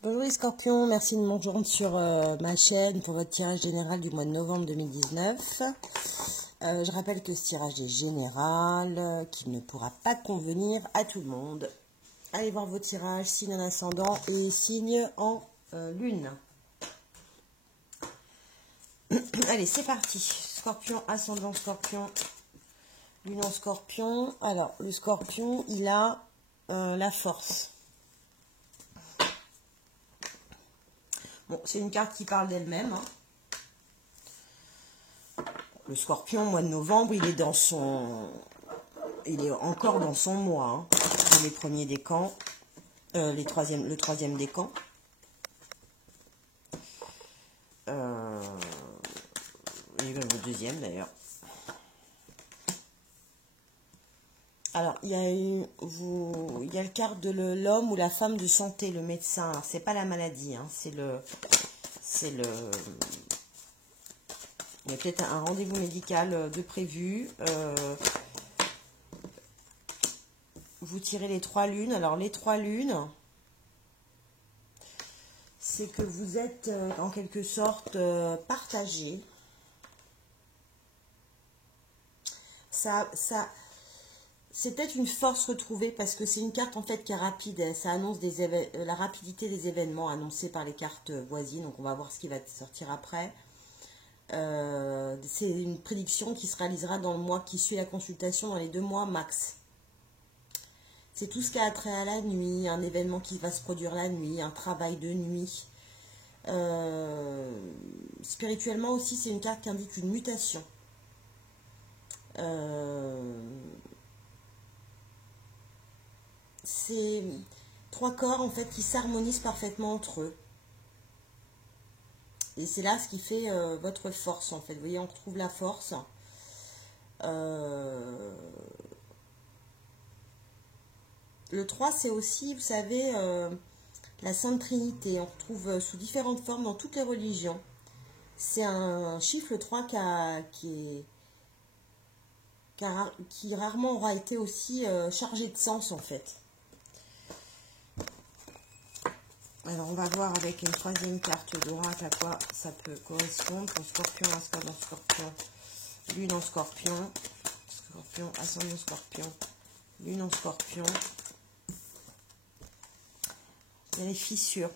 Bonjour les scorpions, merci de me rejoindre sur ma chaîne pour votre tirage général du mois de novembre 2019. Je rappelle que ce tirage est général, qu'il ne pourra pas convenir à tout le monde. Allez voir vos tirages, signe en ascendant et signe en lune. Allez, c'est parti. Scorpion, ascendant scorpion, lune en scorpion. Alors, le scorpion, il a la force. Bon, c'est une carte qui parle d'elle-même. Hein. Le scorpion, mois de novembre, il est encore dans son mois. Hein. Les premiers décans, le troisième décan. Et le deuxième d'ailleurs. Alors, il y a le carte de l'homme ou la femme de santé, le médecin. C'est pas la maladie, hein, il y a peut-être un rendez-vous médical de prévu. Vous tirez les 3 lunes. Alors, les 3 lunes, c'est que vous êtes en quelque sorte partagé. C'est peut-être une force retrouvée parce que c'est une carte en fait qui est rapide. Ça annonce la rapidité des événements annoncés par les cartes voisines. Donc, on va voir ce qui va sortir après. C'est une prédiction qui se réalisera dans le mois qui suit la consultation, dans les 2 mois max. C'est tout ce qui a trait à la nuit, un événement qui va se produire la nuit, un travail de nuit. Spirituellement aussi, c'est une carte qui indique une mutation. C'est 3 corps en fait qui s'harmonisent parfaitement entre eux. Et c'est là ce qui fait votre force en fait. Vous voyez, on retrouve la force. Le 3, c'est aussi, vous savez, la Sainte Trinité. On retrouve sous différentes formes dans toutes les religions. C'est un chiffre 3 qui rarement aura été aussi chargé de sens en fait. Alors on va voir avec une troisième carte d'oracle à quoi ça peut correspondre pour Scorpion, ascendant Scorpion, lune en Scorpion, Scorpion, ascendant Scorpion, lune en Scorpion. Il y a les fissures.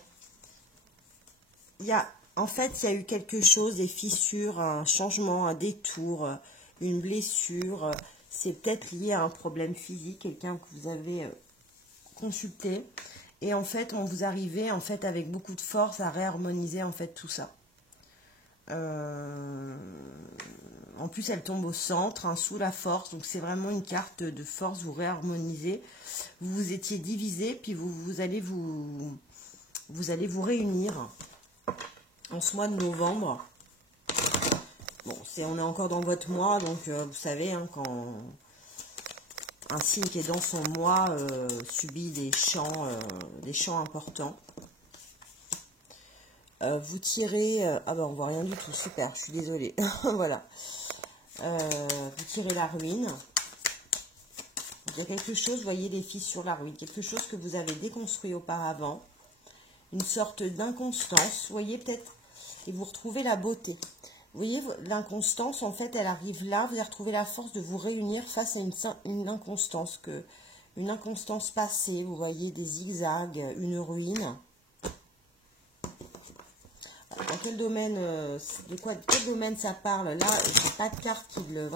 En fait, il y a eu quelque chose, des fissures, un changement, un détour, une blessure. C'est peut-être lié à un problème physique, quelqu'un que vous avez consulté. Et en fait, on vous arrivez en fait avec beaucoup de force à réharmoniser en fait tout ça. En plus, elle tombe au centre, hein, sous la force. Donc, c'est vraiment une carte de force. Vous réharmonisez. Vous vous étiez divisé, puis vous allez vous réunir en ce mois de novembre. Bon, on est encore dans votre mois, donc vous savez, hein, quand un signe qui est dans son mois subit des champs importants. Vous tirez... ah ben, on voit rien du tout, super, je suis désolée. Voilà. Vous tirez la ruine. Il y a quelque chose, vous voyez les fissures sur la ruine, quelque chose que vous avez déconstruit auparavant. Une sorte d'inconstance, vous voyez peut-être, et vous retrouvez la beauté. Vous voyez, l'inconstance, en fait, elle arrive là, vous allez retrouver la force de vous réunir face à une inconstance, une inconstance passée, vous voyez, des zigzags, une ruine. Dans quel domaine, quel domaine ça parle? Là, je n'ai pas de carte qui le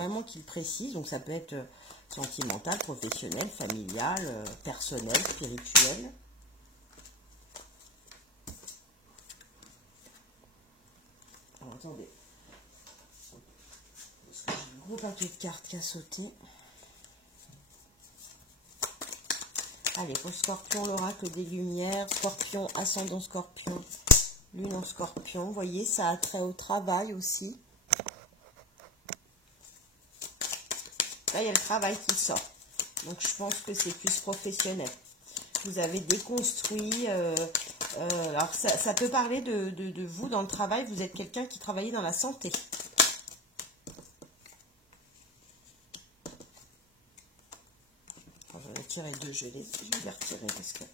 précise, donc ça peut être sentimental, professionnel, familial, personnel, spirituel. Alors, attendez. Parce que j'ai un gros paquet de cartes qui a sauté. Allez, pour Scorpion, l'oracle des lumières, Scorpion, ascendant Scorpion, lune en Scorpion. Vous voyez, ça a trait au travail aussi. Là, il y a le travail qui sort. Donc, je pense que c'est plus professionnel. Vous avez déconstruit. Alors, ça peut parler de vous dans le travail. Vous êtes quelqu'un qui travaillait dans la santé. Enfin, j'en ai tiré 2, je vais les retirer parce que...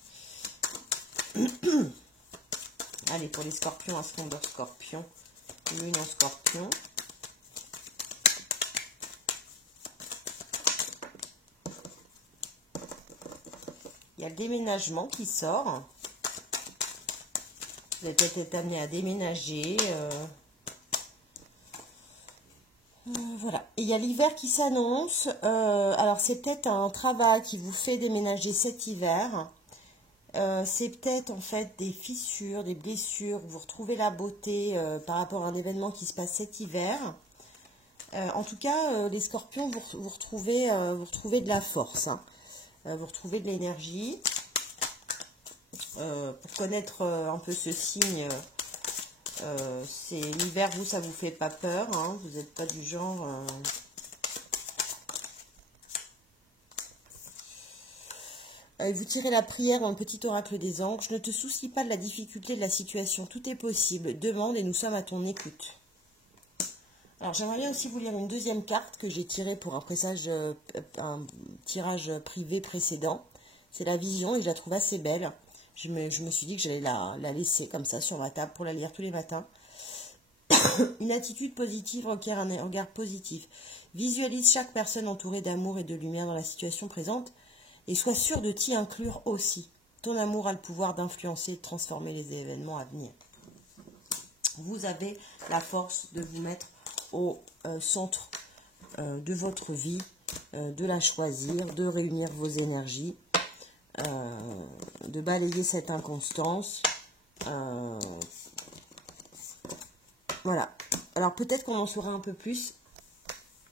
Allez, pour les scorpions, ascendant scorpion, lune en scorpion. Il y a le déménagement qui sort. Vous allez peut-être être amené à déménager. Voilà. Et il y a l'hiver qui s'annonce. Alors, c'est peut-être un travail qui vous fait déménager cet hiver. C'est peut-être en fait des fissures, des blessures. Vous retrouvez la beauté par rapport à un événement qui se passe cet hiver. En tout cas, les scorpions, vous retrouvez de la force. Hein. Vous retrouvez de l'énergie. Pour connaître un peu ce signe, c'est l'hiver, vous, ça vous fait pas peur. Hein. Vous n'êtes pas du genre... vous tirez la prière dans le petit oracle des anges. Ne te soucie pas de la difficulté de la situation. Tout est possible. Demande et nous sommes à ton écoute. Alors, j'aimerais bien aussi vous lire une deuxième carte que j'ai tirée pour un tirage privé précédent. C'est la vision et je la trouve assez belle. Je me suis dit que j'allais la laisser comme ça sur ma table pour la lire tous les matins. Une attitude positive requiert un regard positif. Visualise chaque personne entourée d'amour et de lumière dans la situation présente et sois sûr de t'y inclure aussi. Ton amour a le pouvoir d'influencer et de transformer les événements à venir. Vous avez la force de vous mettre au centre de votre vie, de la choisir, de réunir vos énergies, de balayer cette inconstance. Voilà. Alors peut-être qu'on en saura un peu plus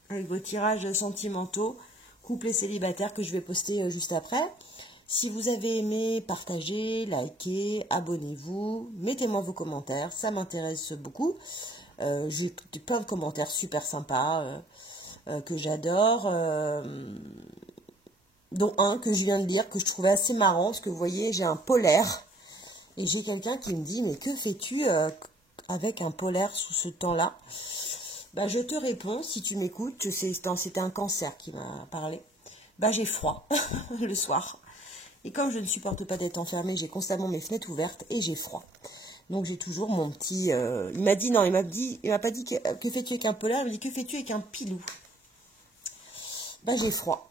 avec vos tirages sentimentaux, couple et célibataire, que je vais poster juste après. Si vous avez aimé, partagez, likez, abonnez-vous, mettez-moi vos commentaires, ça m'intéresse beaucoup. J'ai plein de commentaires super sympas que j'adore, dont un que je viens de lire, que je trouvais assez marrant, parce que vous voyez, j'ai un polaire, et j'ai quelqu'un qui me dit, mais que fais-tu avec un polaire sous ce temps-là? Bah, je te réponds, si tu m'écoutes, c'était un cancer qui m'a parlé. Bah, j'ai froid le soir. Et comme je ne supporte pas d'être enfermée, j'ai constamment mes fenêtres ouvertes et j'ai froid. Donc j'ai toujours mon petit... il m'a dit, non, il m'a pas dit que fais-tu avec un polaire, il m'a dit que fais-tu avec un pilou. Bah, j'ai froid.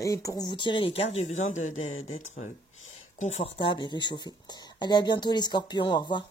Et pour vous tirer les cartes, j'ai besoin d'être confortable et réchauffé. Allez, à bientôt les scorpions, au revoir.